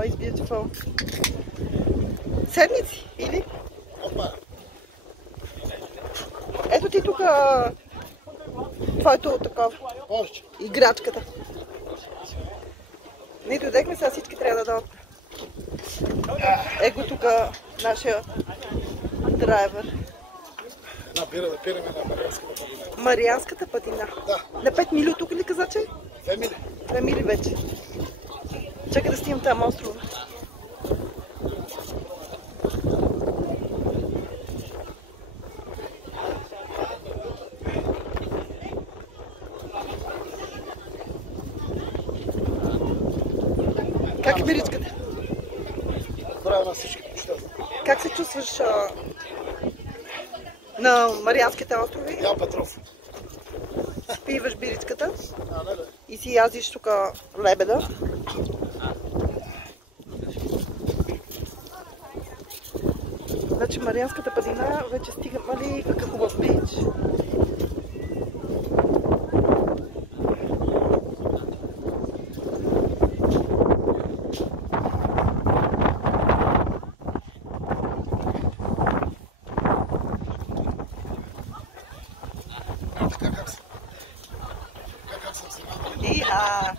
Oh, it's beautiful. Седмици, или? Ето ти тук твоето такова. Играчката. Ние дойдехме, сега всички трябва да дойдат. Его тук нашия драйвер. Да пираме на Марианската падина. Марианската падина? Да. На 5 мили от тук ли каза, че? 2 мили. 2 мили вече. Чакай да стигнем там острова. Как е миричката? Правя на всички неща. Как се чувстваш на Марианските острови? Ян Петров. Пиваш биричката и си язиш тук лебеда. Значи Марианската падина вече стигаме какъв хубав бич. Как съм се? Иха!